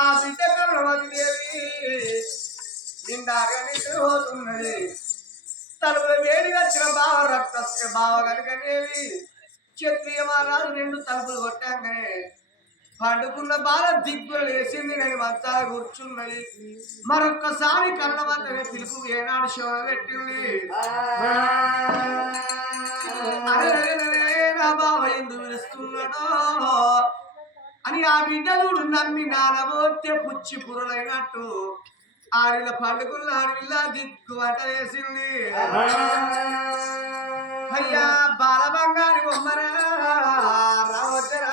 ఆ బిడ్డ కమలవతి దేవి నిండాగా నిద్రపోతున్నది. తలుపుల వేడి వచ్చిన బావ రక్త బావ కనుకనేవి క్షత్రియ మహారాజు 2 తలుపులు కొట్టాగానే పండుకున్న బాల దిగ్గులు వేసింది. నేను మంచాల కూర్చున్నది. మరొక్కసారి కన్నమంతనే పిలుపు ఏనాడు శివ పెట్టింది. నా బావ ఎందుకు పిలుస్తున్నాడో అని ఆ బిడ్డలు నమ్మి నానబోతే పుచ్చి పురులైనట్టు ఆడిల పండుకున్న ఆడవిల్ల దిక్కు వంట వేసింది. అయ్యా బాల బంగారి బొమ్మరా రావచ్చరా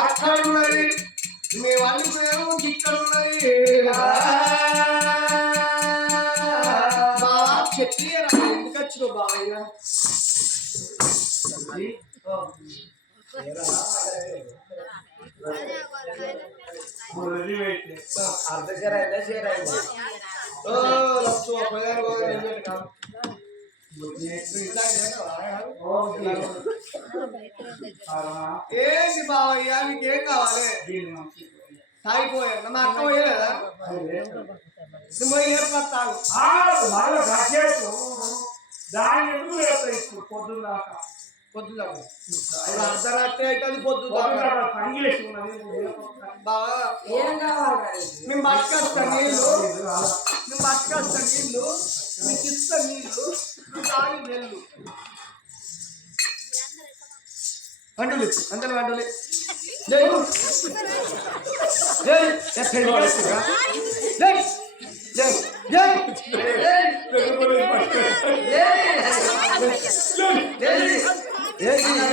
అక్కడున్నది మేము అనుకునేమో ఇక్కడున్నది. బావా క్షత్రియ ఎందుకు వచ్చినావు బావయ్య? అర్ధశర అయినా షేర్ అయింది. ఏంటి బావయ్యా మీకేం కావాలి? తాగిపోయా మా అక్క పోయలేదా? పొద్దున అర్ధరాత్రి అవుతుంది. బావా మేము పట్టుకొస్తా నీళ్ళు, మేము పట్టుకొస్తా నీళ్ళు, మీకు ఇస్తా నీళ్ళు, తాగి వెళ్ళు. వండులు అందరూ వండులే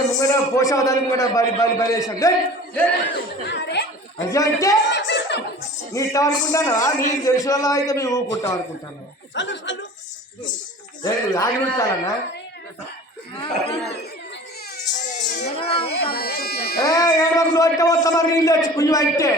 ముంగడ పోషాదానికి కూడా బలి బలి బలేసాం అంటే అంటే నీ ఇష్టం అనుకుంటానా? నీకు తెలిసిన వాళ్ళ అయితే మేము ఊపుకుంటాం అనుకుంటాను. ఆగిస్తానన్నా ఏడు అంటే వస్తా మరి నీళ్ళు వచ్చి పుయ్యి అంటే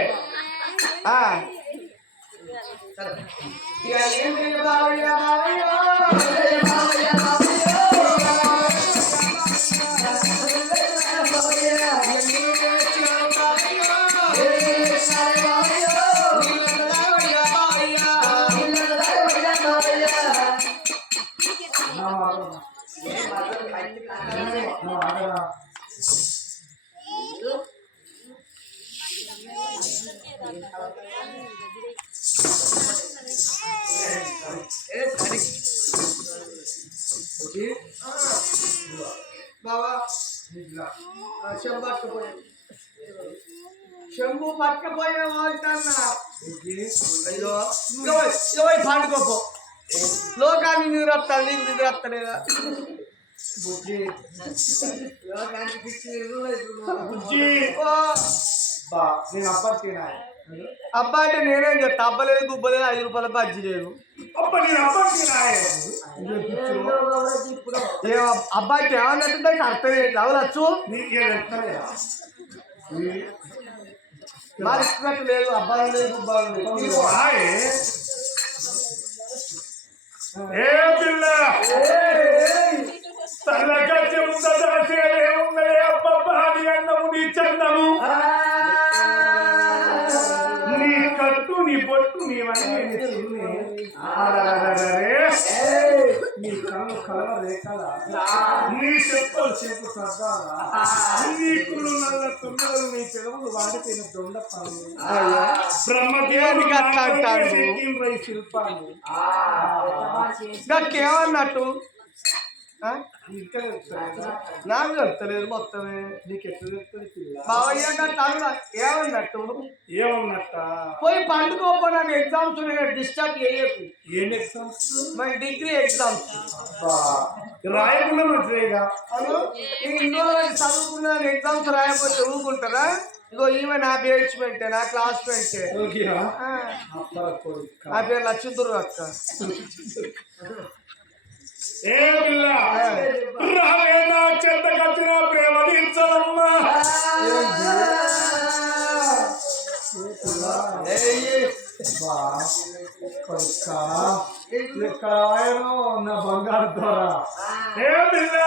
బావా శంభు పట్టకపోయావు అంటన్నా. అయ్యో ఇరవై పాడుకోపో లోకాన్ని నిద్రస్తాను నీకు నిద్రస్తలేదా? అబ్బా అంటే నేనేం చెప్తా? అబ్బలేదు గుబ్బలేదు 5 రూపాయల బజ్జి లేదు. అబ్బాయికి ఏమన్నట్టుంటే అర్థం చదవచ్చు మరి ఇస్తున్నట్టు లేదు. అబ్బాయి లేదు గుబ్బాయి లేదు. ఏ పిల్ల చందము నీ కట్టు నీ బొట్టు నీవన్నీ నీ కళ్ళు కలవరే కదా నీ చెప్పులు చెప్పు సర్దారా నీకులు నల్ల తొమ్మిదలు నీ చెవులు వాడిపోయిన దొండ పనులు బ్రహ్మదేవుడికి అట్లా అంటారు శిల్పాలు నాకేమన్నట్టు నాకు చెప్తలేదు మొత్తమే నీకు ఎట్లా చెప్తుంది పిల్ల బావయ్య ఏమన్నట్టు ఏమన్నట్ట పోయి పండుగ నాకు ఎగ్జామ్స్ డిస్టర్బ్ చేయకు ఏం ఎగ్జామ్స్ మన డిగ్రీ ఎగ్జామ్స్ రాయకుండా మంచిదేగా ఇంట్లో చదువుకున్న ఎగ్జామ్స్ రాయకపోతే ఊరుకుంటారా ఇగో ఈమె నా బేడ్స్మెంట్ నా క్లాస్మేట్ నా పేరు లక్ష్మీదుర్గ అక్క ఏ పిల్ల రావే నా చెత్త కచ్చిన ప్రేమ తీర్చమ్మా ఇక్కడ నా బంగారు ద్వారా ఏ పిల్ల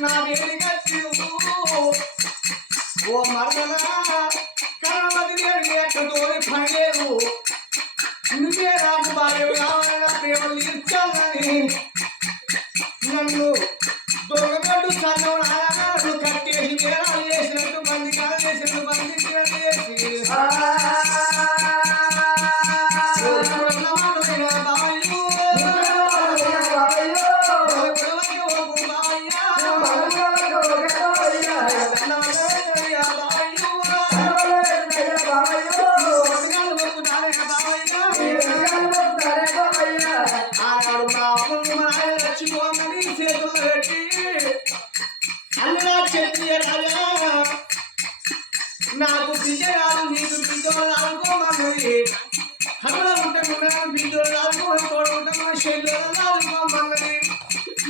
నా ఓ మరదలా కనబడి ఎక్కడోని పడలేదు నువ్వే నాకు భార్య కావాలన్నా ప్రేమలు తీర్చాలని నన్ను దొంగగడ్డు చల్లవడు కట్టేసి వేరాలు చేసినట్టు మంది కాలు చేసినట్టు మంది చేసి నాకు బిడ్డరాలు నీకు బిడ్డలు ఆడుకోమన్నది కథలో ఉంటే బిడ్డలు ఆడుకోమని తోడుకుంటాం శైలిలో ఆడుకోమన్నది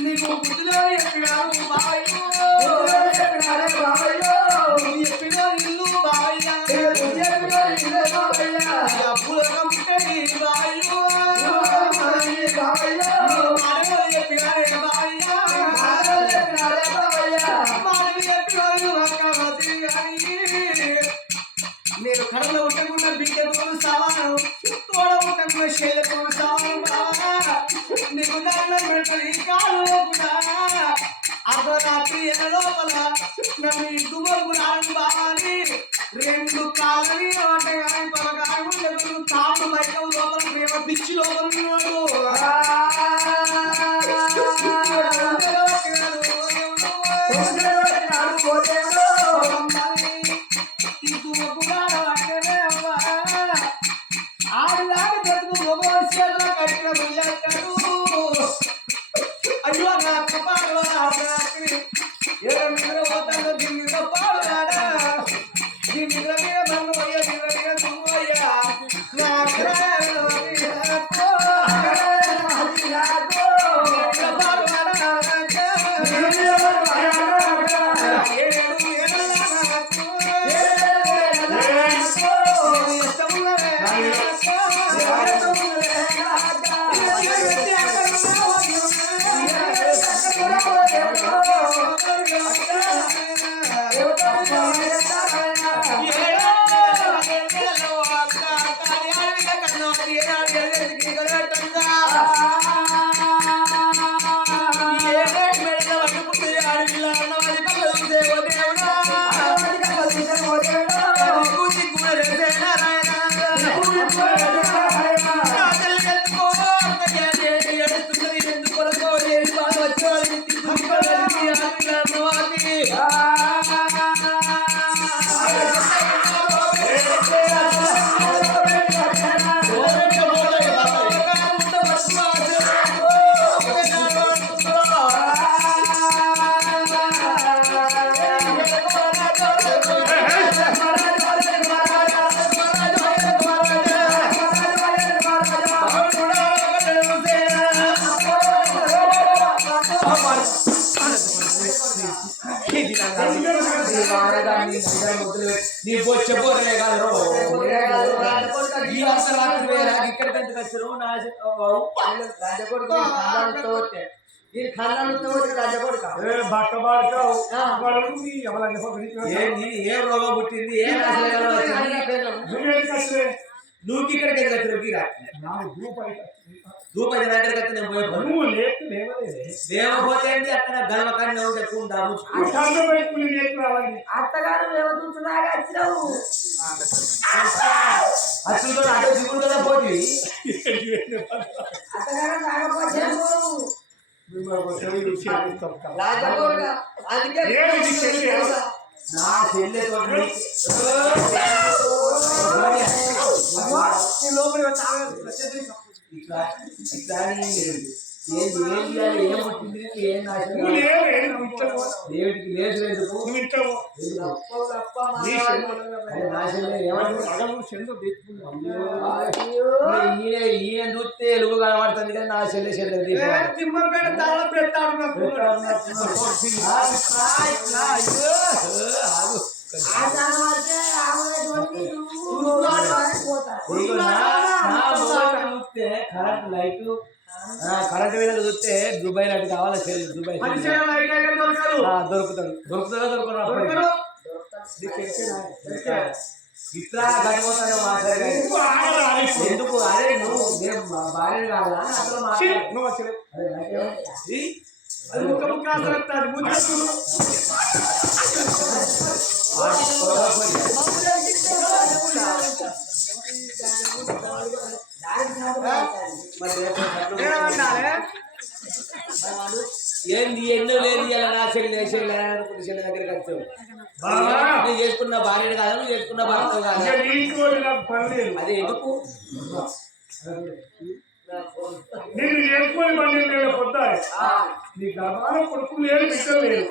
నీకు బుద్ధిలో చెప్పినారు చెప్పిన ఇల్లు బాయ్యా అప్పుల కంటే చెప్పినారే బాయ్యా నేను కడలో ఉండకుండా బిడ్డతో సవాను తోడ ఉండకుండా శైలతో సవాను బావా నీకు దండం పెట్టని కాలు కూడా అర్ధరాత్రి లోపల నన్ను ఇంటి వరకు రాను బావాని రెండు కాళ్ళని అంటే కానీ పలకాయ ఉండదు తాము బయట లోపల ప్రేమ పిచ్చి లోపల ఉన్నాడు ఏ నిద్ర పోతాను దిమ్మిగా పాడుగాడా ఈ నిద్ర మీద బంధు పోయ్యా నిద్ర మీద దుమ్మయ్యా నా నీ బొచ్చే పోరే కాదు ఈ అర్ధరాత్రి వేళ ఇక్కడ ఎంత వచ్చారు నా ఏ రోగం పుట్టింది ఏ నువ్వు ఇక్కడికి ధూపది దగ్గరికి వస్తే నేను లేకపోతే ఏంటి అక్కడ గర్వకాన్ని ఎక్కువ ఉంటాము అత్తగారు దేవదూతలాగా వచ్చినావు అసలు అటు దిగుడు కదా పోటీ అత్తగారు రాకపోతే నా చెల్లె ఇట్లా ఇట్లా దేవుడికి లేదు ఈయన చూస్తే ఎలుగు కనబడుతుంది కానీ నా చెల్లె చెల్లె కరెంట్ లైట్ కరెంట్ మీద చూస్తే దుబాయ్ లైట్ కావాలి దుబాయ్ దొరుకుతాడు దొరుకుతుందా దొరకదు ఇట్లా గడిపోతాను ఎందుకు అదే నువ్వు భార్య కాదా ఏంది ఎన్నో లేదు నా చెల్లి చెల్లి దగ్గరికి వచ్చావు నేను చేసుకున్న భార్యను కాదు నువ్వు చేసుకున్న భర్త కాదు అదే ఎందుకు నేను చేసుకొని పని లేదు పొద్దా నీ గర్భాల కొడుకు లేదు బిడ్డలు లేదు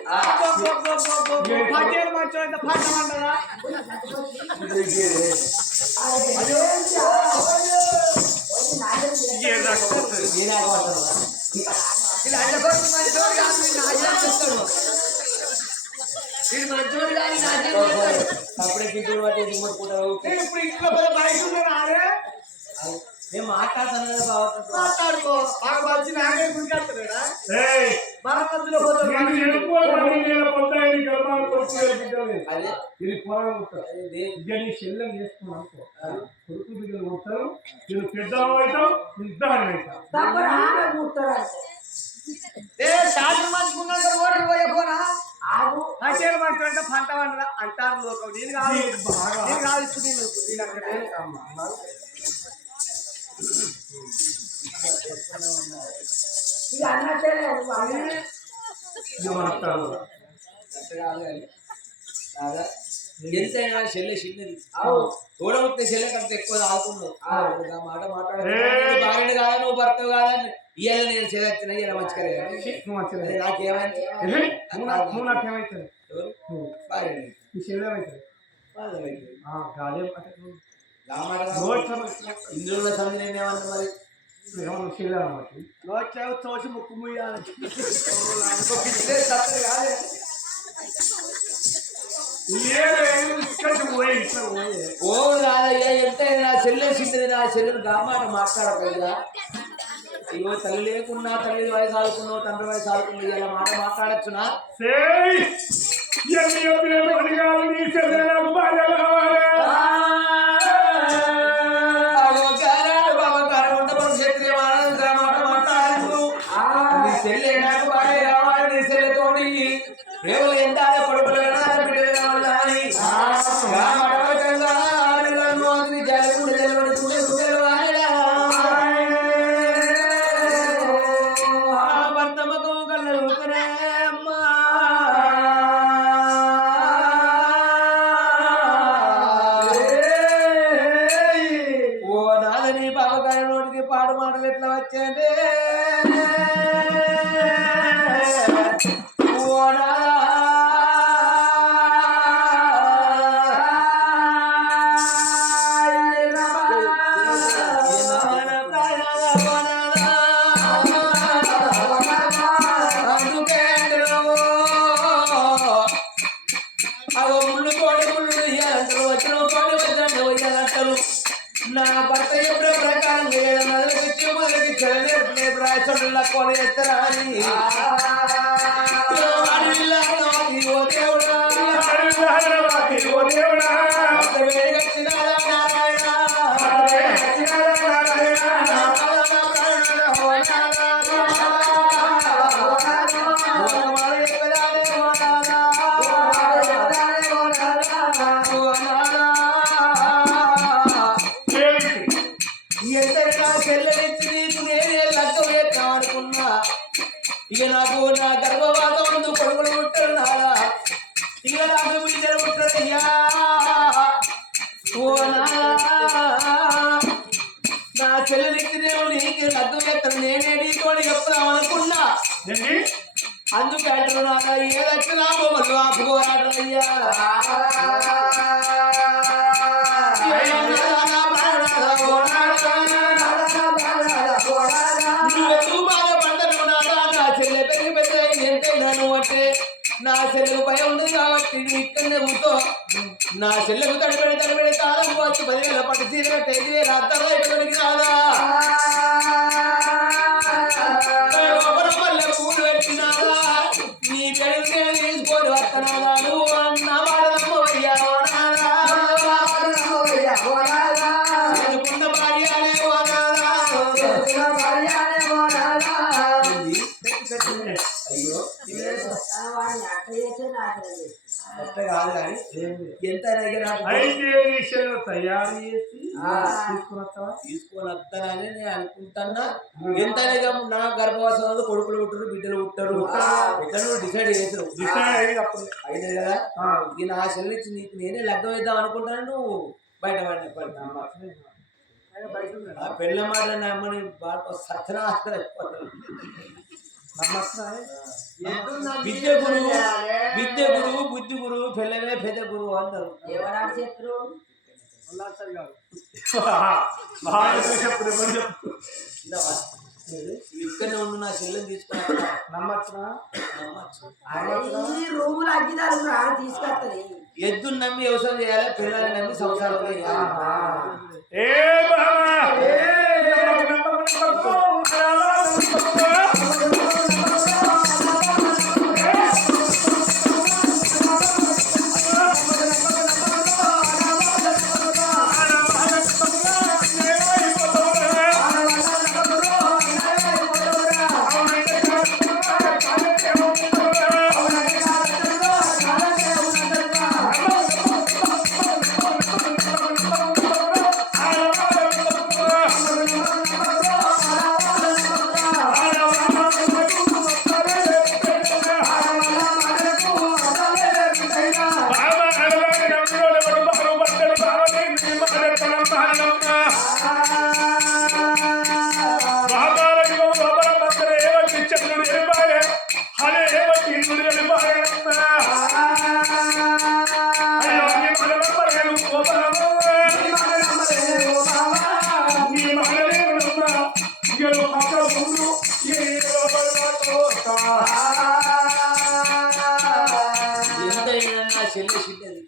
అప్పుడే గిట్టుడు పట్టి ఇప్పుడు ఇంట్లో బయట నేను మాట్లాడతాను కదా మాట్లాడుకో బాగా మంచి నాగే గురికెళ్తాడా అదే ఇది చెల్లెం చేసుకున్నాం అనుకో కొడుకు బిడ్డలు కొడతారు నేను పెద్ద అవుతావు ఇద్దరు మంచుకున్నాక ఓటర్ పోయపోనా అచేరు మంచుకుంటే పంట వండరా అంటారు లోకం నేను కాదు నేను అక్కడ ఎంతైనా చెల్లె చిన్నది తోడబుట్టిన చెల్లె కంటే ఎక్కువ ఆడుకున్నావు మాట మాట్లాడే భార్యను కాదా నువ్వు భర్త కాదా ఇవాళ నేను చేదొచ్చిన ఇలా మంచిగా నువ్వు మంచిగా అది నాకేమైంది నువ్వు నాకేమవుతుంది ఎవరు? నువ్వు భార్య నీ చెల్లెమవుతుంది బాధమైంది. కాదే అంటే ఇందులో సంధి నేనేమన్నా మరి నువ్వు చెల్లె అన్నమాట లోచావు తోసి ముక్కు ముయ్యాలి ఓ రాదయ్యా ఎంత నా చెల్లె సింటది నా చెల్లెలు గామాట మాట్లాడకయ్యా అయ్యో తల్లి లేకున్నా తల్లి వయసు ఆడుకున్నావు తండ్రి వయసు ఆడుకున్నావు ఇలా మాట మాట్లాడచ్చునా చెల్లె నాకు బాగా రావాలి నీ చెల్లెతోటి రేవులు ఎంత కొడుకులు బిడ్డలు కావాలి భర్తమకం కళ్ళ అమ్మా ఓ నాదని బావగారి నోటికి పాడు మాటలు ఎట్లా వచ్చాయంటే నా భర్త ఎప్పుడో ప్రకారం కొని ఎత్తరా అని ఇక నాకు నా గర్భవాదం ముందు కొడుకులు పుట్టారు నాడా ఇక నాకు బిడ్డలు పుట్టారయ్యా ఓ నా చెల్లెలికి నీకు లగ్గు ఎత్తను నేనే నీతోని చెప్తాం అనుకున్నా అందుకంటారు నాన్న ఏ లక్షణా బొమ్మలు ఆపుకోరాటయ్యా అంటే నా చెల్లెకు భయం ఉంది కాబట్టి నువ్వు ఇక్కడనే కూర్చో నా చెల్లెకు తడిపెడి తాళం పోవచ్చు 10,000 పట్టు చీర కట్టి 5,000 అర్థంలో ఎక్కడికి రాదా పల్లె పూలు పెట్టినాదా నీ పెరుగు నేను తీసుకొని వస్తున్నాదా నువ్వు అన్న మాటలమ్మయ్యా చదువుకున్న భార్యనే అయ్యో అట్లా కాదు కానీ ఎంత తయారు చేసి తీసుకొని వస్తానని నేను అనుకుంటున్నా ఎంత నా గర్భవాసంలో కొడుకులు పుట్టరు బిడ్డలు పుట్టరు ఎట్లా డిసైడ్ చేసావు అయితే కదా ఈ నా చెల్లిచ్చి నీకు నేనే లగ్గం వేద్దాం అనుకుంటాను నువ్వు బయట ఆ పెళ్ళ మాట అమ్మని సత్యనా అయిపోతాను విద్య గురువు బుద్ధి గురువు పెళ్ళమే పెద్ద గురువు అంటారు ఇక్కడనే ఉండు నా చెల్లెని తీసుకున్నా ఎద్దు నమ్మి వ్యవసాయం చేయాలి పిల్లల్ని నమ్మి సంసారం చెల్లె చిన్నది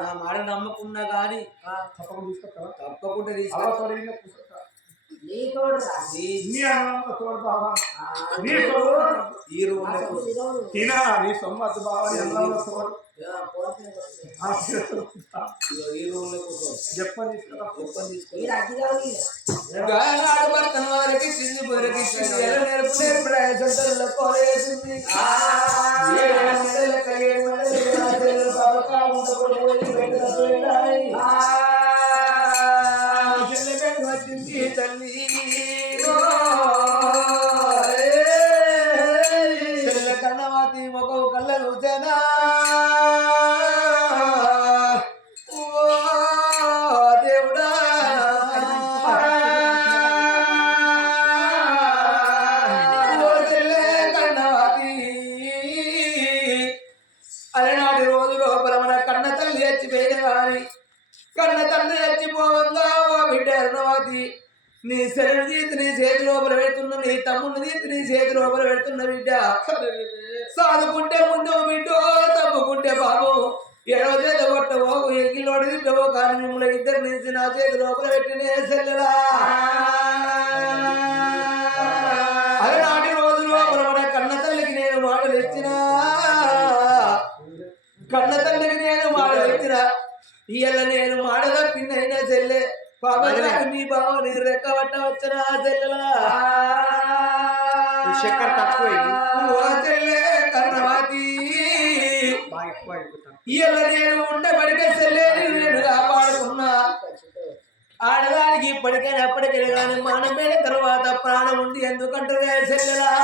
నా మాట నమ్మకున్నా కానీ తప్పకుండా తీసుకొస్తావా తప్పకుండా తీసుకు అలా తొలగిన పుస్తకం నీ తోడు రా. నీ అన్నంలో తోడు బావా నీ తోడు ఈ రూమ్ తినా నీ సొమ్మద్దు బావా నీ అన్నంలో తోడు ఈ రూమ్ లో చెప్పని ఈ రాజీగారు గానాడు భర్తన వారికి చిన్ని బొరికి చిన్ని ఎలా నేర్పు నేర్పు రాజంతల్లో కోరేసింది వచ్చింది తల్లి కన్నవాతి ఒక కళ్ళ చూసేనా దేవుడా కన్నవాతి అలనాటి రోజు లోపల మన కన్న తల్లి చచ్చిపోయిన కానీ కన్న తండ్రి చచ్చిపోవంగా ఓ బిడ్డ అరుణవాతి నీ శరీరం తీసి నీ చేతి లోపల పెడుతున్న నీ తమ్ముడిని తీసి నీ చేతి లోపల పెడుతున్న బిడ్డ సాదుకుంటే ముందు బిడ్డ తప్పుకుంటే బాబు ఎడవ చేత కొట్టవో ఎంగిలోడి తిట్టవో కానీ మిమ్మల్ని ఇద్దరు నుంచి నా చేతి లోపల పెట్టినే చెల్లెలా అలనాటి రోజు లోపల మన కన్న తల్లికి నేను మాటలు ఇచ్చినా కన్న తండ్రికి నేను మాటలు ఇచ్చినా ఇయ్యాల నేను మాడగా పిన్నైనా చెల్లె బాబా నీ బావ నీ రెక్క పట్ట వచ్చిన చెల్లెలా చక్కెర తక్కువ ఓ చెల్లె కన్నవాతి ఇయ్యాల నేను ఉండబడిక చెల్లెని నేను కాపాడుకున్నా ఆడదానికి ఇప్పటికైనా ఎప్పటికైనా కానీ మానమైన తర్వాత ప్రాణం ఉంది ఎందుకంటే చెల్లెలా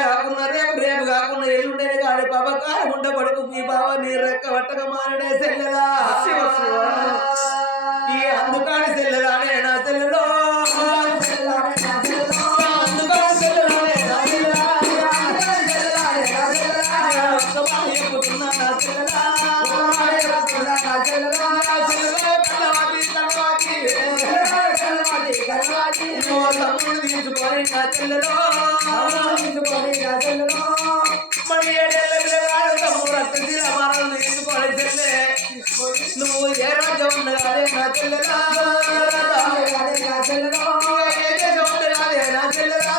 కాకుండా రేపు కాకుండా ఎల్లుండేది కాదు బాబా కాకుండా పడుకు మీ బావ నీ రెక్క పట్టక మానడే చెల్లెలా ఈ అందుకాని చెల్లెలానే నా చెల్లెలో అందుకాని చెల్లెలానే నా తమ్ముడు తీసుకొని నా చెల్లెలో మరి ఏడేళ్ళ పిల్లగాడు తమ్ముడు రక్తశీల మారలు తీసుకొని చెల్లె నువ్వు ఏ రాజ్యం ఉండగానే నా చెల్లెలా ఏ దేశం ఉండగానే నా చెల్లెలా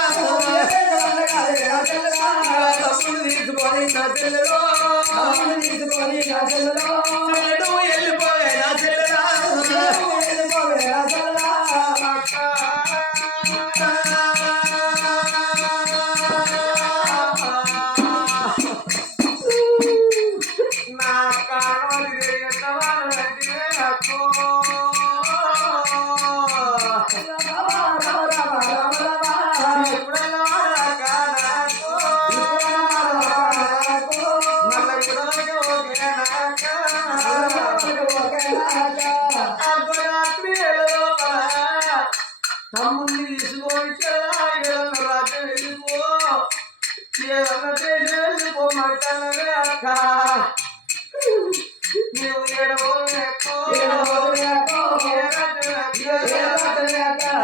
తమ్ముడు తీసుకొని నా చెల్లెలో చెల్లెడు వెళ్ళిపోయే నా చెల్లెలా తమ్ముడిని తీసుకొని రాజ్యం వెళ్ళిపో ఏదన్నా దేశం వెళ్ళిపోమంటానే అక్క నువ్వు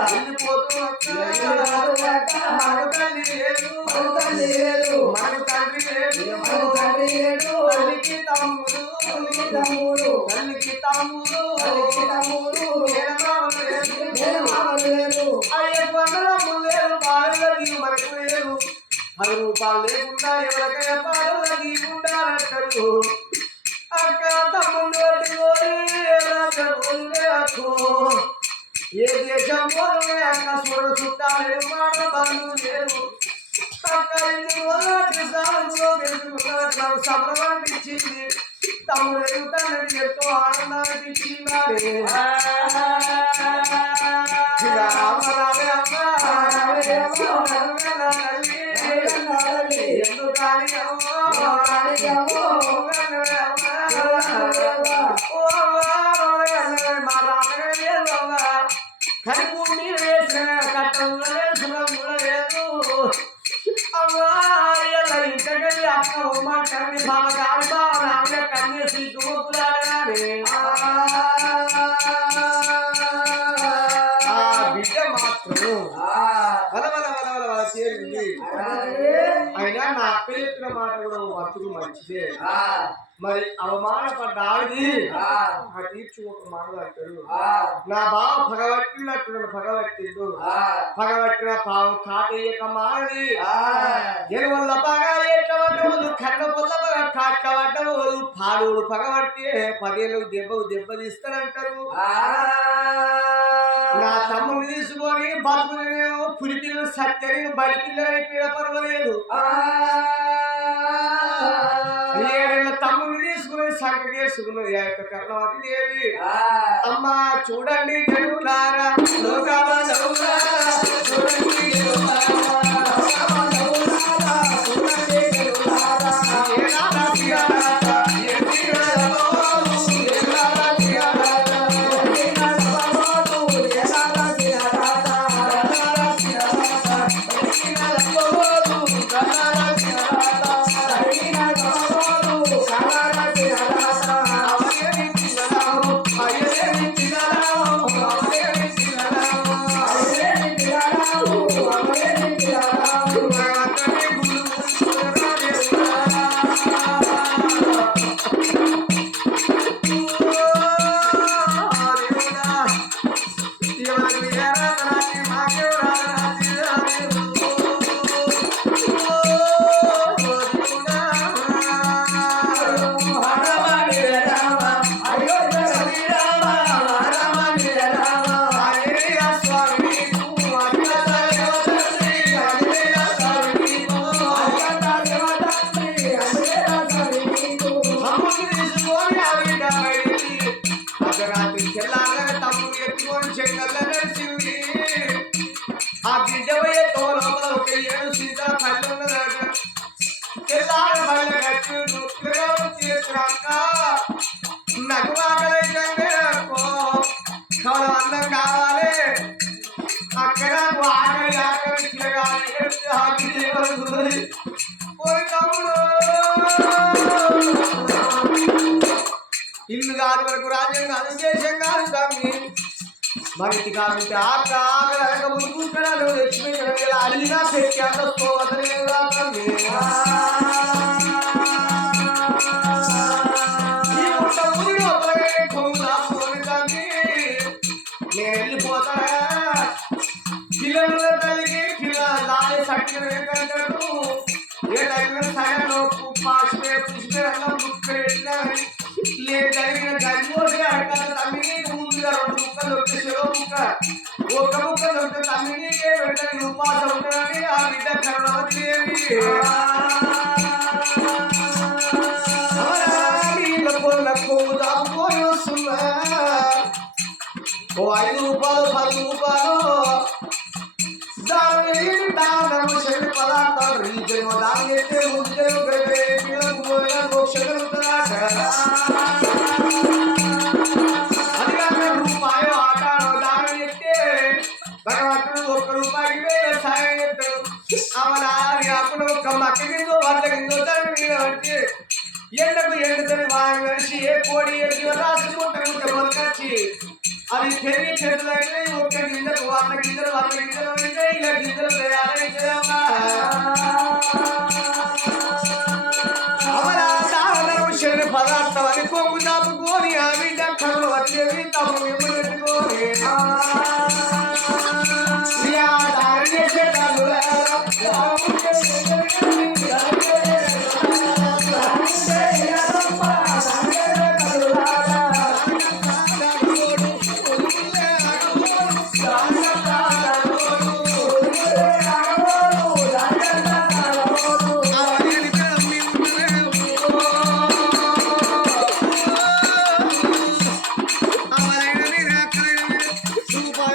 వెళ్ళిపోతూ అక్క మనకు తల్లి లేదు మనకు తండ్రి లేదు తల్లికి తమ్ముడు తల్లికి తమ్ముడు అయ్యే పండుగ లేరు పాలకి మనకు లేరు 10 రూపాయలు లేకుండా ఎవరికైనా పాలకి ఉండాలంటారు అక్క తమ్ముడు ఏ దేశం పోలే అక్క చూడ చుట్టాలు మాట బంధువు లేరు అక్క సంబరం ఇచ్చింది తమ్ముడు ఎదుగుతానని ఎంతో ఆనందాన్ని ఇచ్చినారే కనుకుండి వేసిన కట్టంలో లేదు అమ్మా ఇంతకని అక్క ఉమ్మంటారు బాబా కాదు బాబా నాన్న కన్నే సీకులాడే బిడ్డ మాత్రం వల వల వల వల వల ఉంది. అయినా నా అక్క చెప్పిన మాట కూడా వర్తుకు మంచిదే. మరి అవమానపడ్డ ఆవిది తీర్చుకోక మాట్లాడతాడు. నా బావ పగబట్టినట్టు పగబట్టిండు. పగబట్టిన పావు కాటయ్యక మారది. ఎరువల్ల పగ ఎట్టబడ్డవు, కన్న పొల్ల కాట్లబడ్డవు, పాలుడు పగబట్టి 10 ఏళ్ళకు దెబ్బతీస్తాడంటారు. నా తమ్ముడిని తీసుకొని బతుకునేమో పులిపిల్లలు సత్యని బడిపిల్లలు పీడ పర్వాలేదు. 7 ఏళ్ళ తమ్ముడిని తీసుకుని సంఖ చేసుకున్నది ఆ యొక్క కర్ణవతి దేవి. అమ్మ చూడండి తెలుగులారా, లోకాలవులారా, చూడండి ఆ బిడ్డ పోయే లోపల ఒక 7 సీతాల పళ్ళు ఉన్నదాట. తెల్లాడ పళ్ళ కట్టు చేసినాక నాకు ఆకలి అనుకో, కావాలి అన్నం కావాలి. అక్కడ ఆకలి పిల్లగాలి పోయి తమ్ముడు ఇల్లు కాదు వరకు రాజ్యం కాదు దేశం కాదు తమ్మి. మనకి కాబట్టి ఆకలి ముందు తెచ్చిపోయి అడిగినా పెట్టాక స్తోమతలేదా తమ్మి. నేను వెళ్ళిపోతాడా పిల్లల తల్లికి దాని సట్టిన ఏంటంటాడు. ఏ టైంలో సగం పాసిపోయి పుసిపోయి అన్నం ముక్కలు పెట్టినా లేదు జరిగిన గడిపోతే అంటారు. తమ్మిని ముందుగా 2 ముక్కలు వచ్చేసారో ఒక ముక్క దొరికితే తమ్మిని వెంటనే ఉపాసం ఉంటాడని ఆ బిడ్డ కరుణవతి దేవి దాపుకొని వస్తున్నా. ఓ 5 రూపాయలు 10 రూపాయలు దానం శని పదార్థాలు రీజన్ దాని అయితే ఉద్యోగం పిల్లలకు పోయినా మోక్ష కలుగుతున్నాడు. అది కాక రూపాయలు ఆటాను దానం చెప్తే భగవంతుడు 1 రూపాయికి సాయం చెప్తాడు. అవనాది కాకుండా ఒక మక్క కిందో వడ్ల కిందో దాని మీద అంటే ఎండకు ఎండుదని వారం కలిసి ఏ కోడి ఏ రాసుకుంటారు మొదలొచ్చి అది పెరిగి చెట్లయితే 1 గింజలు 100 గింజలు 100 గింజలు ఉంటే ఇలా గింజలు శని పదార్థం అని కొంగు దాపుకొని ఆ బిడ్డ కళ్ళు వచ్చేవి తమ్ము పెట్టుకొని రూపాయలు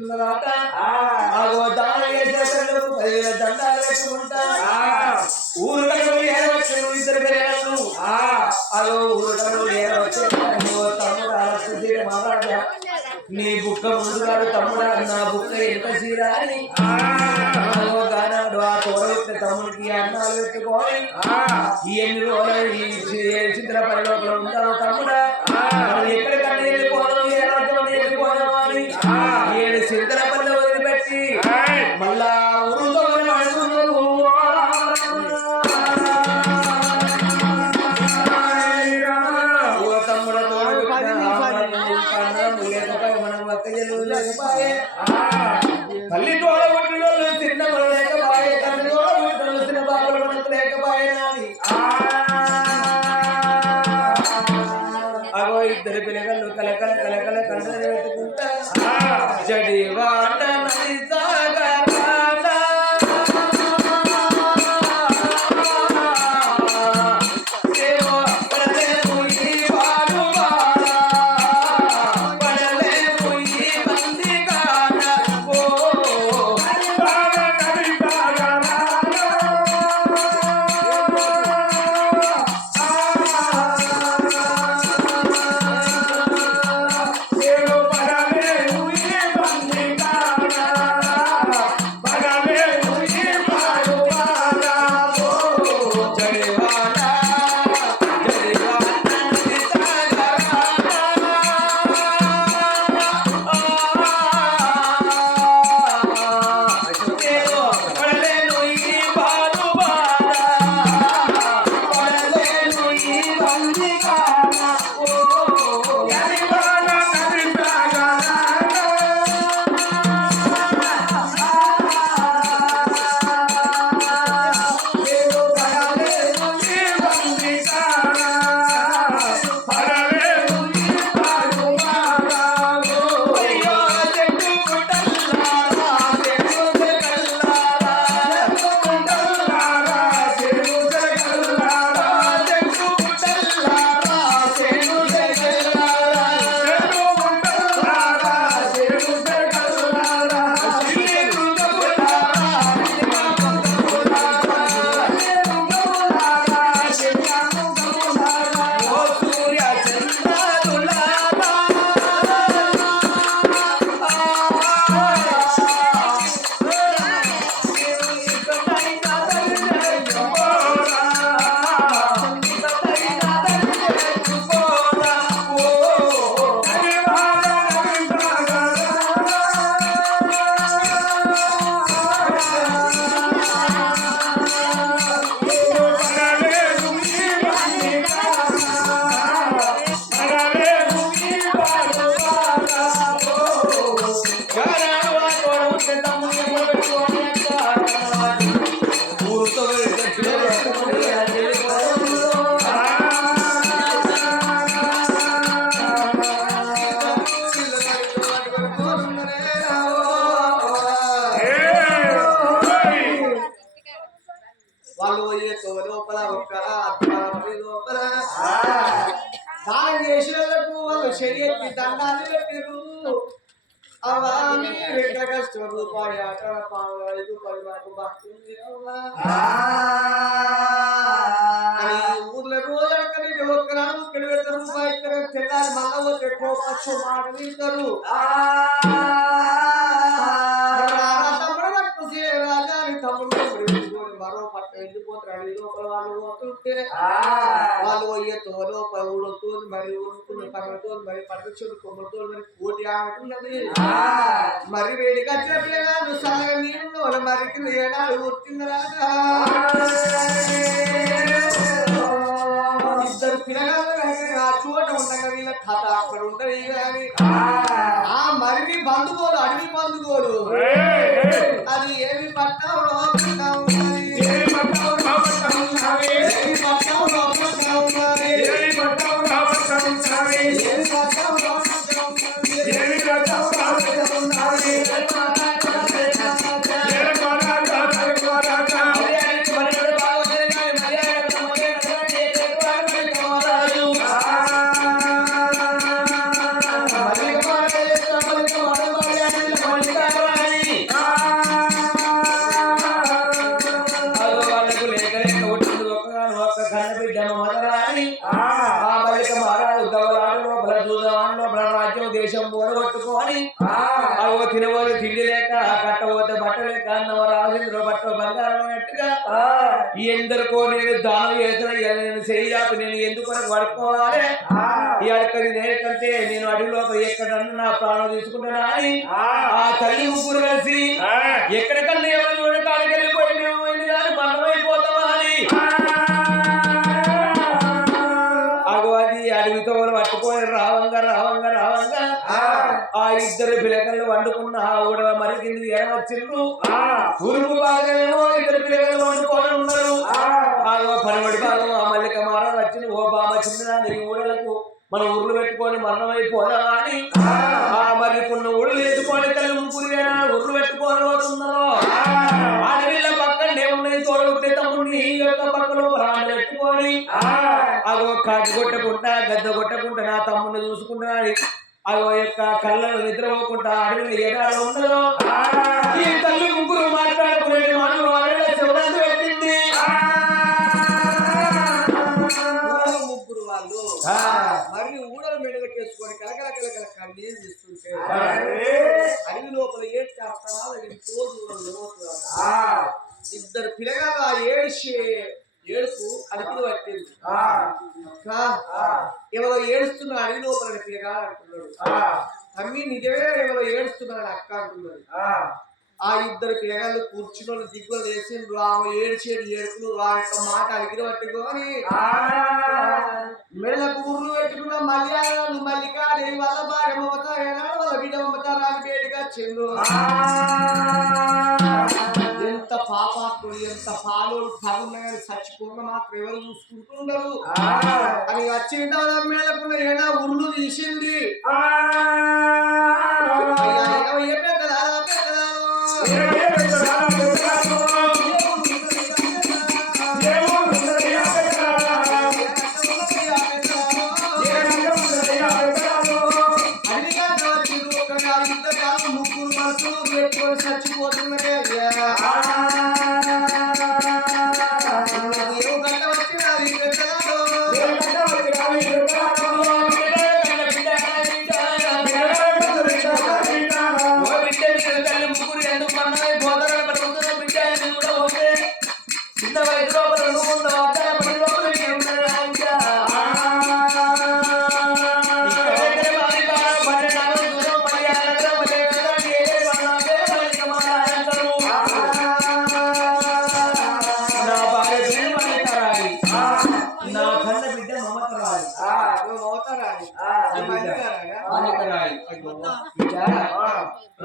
చేస్తున్నారట అగో దానం చేసేటప్పుడు 10,000 దండాలు పెట్టుకుంటా ఊరులో ఏరవచ్చు ఇద్దరు పిల్లలు అగో ఊరులో ఏరవచ్చు తమ్ముడు అలసి మహారాజా నీ బుక్క ముందుగాడు తమ్ముడా నా బుక్క ఎంత సీరా అని గానాడు ఆ తోడెత్తిన తమ్ముడికి అన్నాలు పెట్టుకొని ఎన్ని రోజులు ఈ చిత్ర పరిలోకంలో ఉంటావు తమ్ముడా ఎక్కడికన్నా వెళ్ళిపోదాం ఏ రాజ్యం వెళ్ళిపోదాం అని 7 చిత్ర పనులు వదిలిపెట్టి మళ్ళా ఊరుతో తల్లి తోడ పుట్టిన చిన్న లేకపోయే తల్లి తోడ పుట్టిన చిన్న బాబులు మనకు లేకపోయే అగో ఇద్దరు పిల్లలు కలకల కలకల కండ్లు పెట్టుకుంటా జడివాడ నది సాగరాడ వాళ్ళు పోయే లోపల ఒక్క లోపల దానం చేసినందుకు వాళ్ళు శరీరకి దండాలు పెట్టిరు అవా మీరు ఎక్కడ కష్టం రూపాయి అక్కడ 5 10 భక్తుంది ఊర్లో రోజు అక్కడ ఒక్క నాడు ఇక్కడ పెడతారు రూపాయి ఇక్కడ తెల్లారి మళ్ళా వచ్చే కోపచ్చు మాట వీళ్తారు మరో పట్ట వెళ్ళిపోతారు లోపల వాళ్ళు పోతుంటే వాళ్ళు పోయే తోలో ఊడతో మరి ఊరుకున్న పగలతో మరి పట్టుచు కొమ్మలతో మరి కోటి ఆడుతున్నది మరి వేడిగా చెప్పలేదు సలహా నీళ్ళు మరికి ఏడాది ఊరుతుంది రాగా ఇద్దరు పిల్లగాళ్ళు ఆ చోట ఉండగా వీళ్ళ కథ అక్కడ ఉండదు కానీ ఆ మరిని బంధుగోలు అడవి బంధుగోలు అది ఏమి పట్టావు కట్టబోతే బట్టలే కారణం రాజేంద్ర బట్ట బంగారం అన్నట్టుగా ఎందరికో నేను దానం చేసిన నేను చెయ్యాకు నేను ఎందుకు పడుకోవాలి ఈ అడకది నేకంటే నేను అడవిలో ఎక్కడన్నా నా ప్రాణం తీసుకుంటున్నా అని ఆ తల్లి ముగ్గురు కలిసి ఎక్కడికన్నా ఎవరు చూడ కాడికి వెళ్ళిపోయి మేము వెళ్ళి కానీ మరణమైపోతామా అని అగోది అడవితో పట్టుకొని రావంగా ఆ ఇద్దరు పిల్లకళ్ళు వండుకున్న ఆవిడ మరి కింది ఎరవచ్చిండ్రు తూర్పు భాగమేమో ఇద్దరు పిల్లకళ్ళు వండుకొని ఉన్నారు ఆగో పనిబడి భాగం ఆ మల్లిక మారం వచ్చింది ఓ బామ చిన్న నీ ఊళ్ళకు మన ఊర్లు పెట్టుకొని మరణమైపోదామా అని మరి కొన్ని ఊళ్ళు వేసుకొని తల్లి ముగ్గురు ఊర్లు పెట్టుకొని పోతున్నారు అడవిళ్ళ పక్కనే ఉన్నాయి తోడుకుంటే తమ్ముడిని ఈ యొక్క పక్కలో రాళ్ళు పెట్టుకొని అగో కాకి కొట్టకుండా గద్ద కొట్టకుండా నా తమ్ముడిని చూసుకుంటున్నాడు అగో యొక్క కళ్ళలో నిద్రపోకుండా అడవిని ఏడాడు ఉండదు ఈ తల్లి ముగ్గురు మాట్లాడుకునే మనలు అడవిలో శివరాత్రి పెట్టింది ముగ్గురు వాళ్ళు మరి ఊడల మెడలకేసుకొని కలకల కన్నీరు తీస్తుంటే అడవి లోపల ఏడు చేస్తారా ఎంతో దూరంలో ఇద్దరు పిల్లగా ఏడుపు అలిపిలు పట్టింది ఎవరో ఏడుస్తున్న అడవి లోపల పిల్లగా అంటున్నాడు తమ్మి నిజమే ఎవరో ఏడుస్తున్నాడు అక్క అంటున్నాడు ఆ ఇద్దరు పిల్లగాళ్ళు కూర్చుని దిగులు వేసిండ్రు ఆమె ఏడ్చేడు ఏడుపులు ఆ యొక్క మాట అలిగిరి పట్టుకొని మెడలకు ఊర్లు పెట్టుకున్న మల్యాలు మల్లికాదేవి వాళ్ళ భార్య మమతారు వాళ్ళ బిడ్డ మమతారాలు బేటిగా చెండు ఎంత పాపాత్ముడు ఎంత పాలోడు పగున్నాయని చచ్చిపోక మాత్రం ఎవరు చూసుకుంటుండరు అని వచ్చిన మేళకున్న ఏడా ఉళ్ళు తీసింది ముగ్గురు మనసులు చచ్చిపోతున్నాయి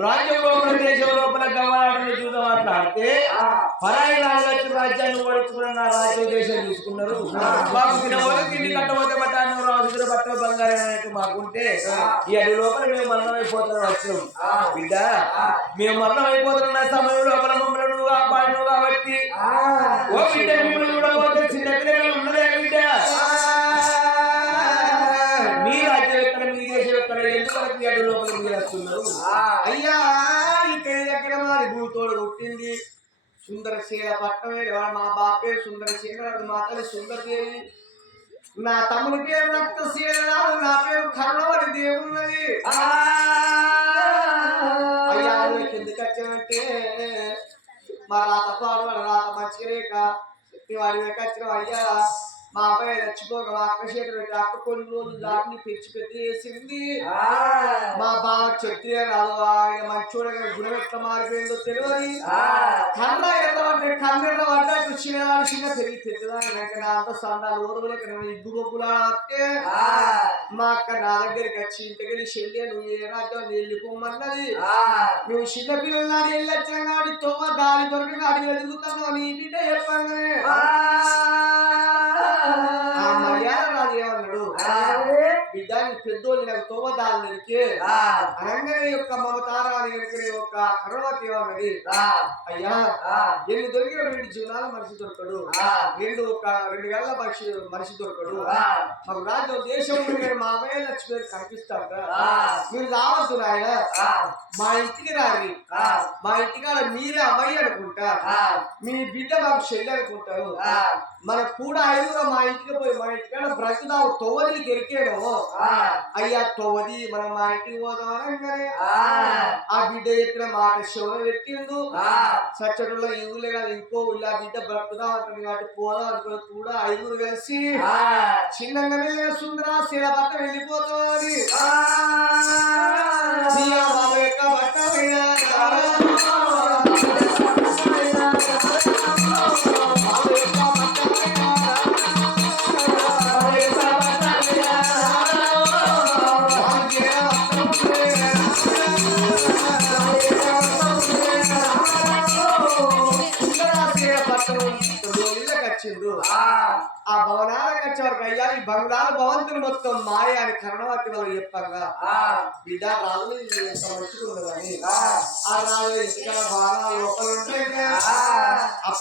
రాజ్యంలో దేశం లోపల గవర్నమెంట్ చూద్దాం మాట్లాడితే పరాయి రాజు రాజ్యాన్ని ఓడించుకున్న నా రాజ్యం దేశం చూసుకున్నారు మాకు తిండి కట్టబోతే బట్టాను రాజు బట్ట బంగారం అనేట్టు మాకుంటే ఈ అడి లోపల మేము మరణం అయిపోతున్నాం వచ్చినాం బిడ్డ మేము మరణం అయిపోతున్న సమయం లోపల మమ్మల్ని నువ్వు కాపాడినావు కాబట్టి ఓ బిడ్డ మిమ్మల్ని చూడబోతే చిన్న పిల్లలు ఉన్నదే బిడ్డ మీ రాజ్యం ఎక్కడ మీ దేశం ఎక్కడ ఎందుకు ఈ అడి లోపల మీరు వస్తున్నారు అయ్యా ఇక్కడ దగ్గర మరి భూతోడు పుట్టింది సుందరశీల పట్టమే మా బాపే సుందరశీల మా తల్లి సుందరదేవి నా తమ్ముని పేరు రక్తశీల నా పేరు కరుణవరి దేవున్నది అయ్యా ఎందుకు వచ్చానంటే మా రాత పాడు రాత మంచిరేక వాడి వచ్చిన అయ్యా మా అబ్బాయి చచ్చిపోక మా అక్క చేతులు పెట్టి అక్క కొన్ని రోజులు దాటిని పెంచి పెద్ద చేసింది మా బావ క్షత్రియ రాదు ఆయన మంచోడగా గుణం ఎట్లా మారిపోయిందో తెలియదు కన్న ఎట్లా కన్నెట్ల పడ్డట్టు చిన్నదాని చిన్న పెరిగి పెద్దదాని నా అంత సందాలు ఓరువులకి ఇగ్గు బొగ్గులా వస్తే మా అక్క నా దగ్గరికి వచ్చి ఇంటికి చెల్లి నువ్వు ఏ రాజ్యం వెళ్ళిపోమన్నది నువ్వు చిన్న పిల్లలు నాడు వెళ్ళి వచ్చిన కాడి తొమ్మ గాలి దొరికి నాడు ఎదుగుతున్నావు నీ బిడ్డ చెప్పంగానే మర్యాద రాదు ఏమన్నాడు బిడ్డ పెద్దోళ్ళు నాకు తోమదాలకి అనగానే యొక్క మమతారాన్ని యొక్క కరుణవతి ఏమన్నది అయ్యా ఎన్ని దొరికిన 2 జీవనాల మనిషి దొరకడు 2 గళ్ళ మనిషి దొరకడు మాకు రాజ్యం దేశం మా అమ్మాయి లక్ష్మి కనిపిస్తాడు మీరు రావద్దు నాయన మా ఇంటికి రాని మా ఇంటికాడ మీరే అమ్మాయి అనుకుంటా మీ బిడ్డ మాకు చెల్లి అనుకుంటారు మన కూడా 5 మా ఇంటికి పోయి మా ఇంటికాడ బ్రతుకుదావు తోవలికి ఎరికేను అయ్యా తోది మనం మా ఇంటికి పోదాం అనగానే ఆ బిడ్డ చెప్పిన మాట శివన పెట్టిండు సచ్చడులో ఈ ఊళ్ళో కాదు ఇంకో ఊళ్ళో ఆ బిడ్డ బ్రతుకుదాం అంటుంది కాబట్టి పోదాం అనుకున్న కూడా 5 కలిసి చిన్నగానే సుందరా శిల బట్ట వెళ్ళిపోతుంది యొక్క బట్ట వచ్చిండు ఆ భవనాలకు వచ్చేవారికి అయ్యా ఈ బంగారు భవంతులు మొత్తం మాయ అని కరుణవతి వాళ్ళు చెప్పంగా బిడ్డ రాజు ఎంత మంచుకుందని ఆ రాజు ఇంటికన్నా బాగా లోపల ఉంటే అప్పటి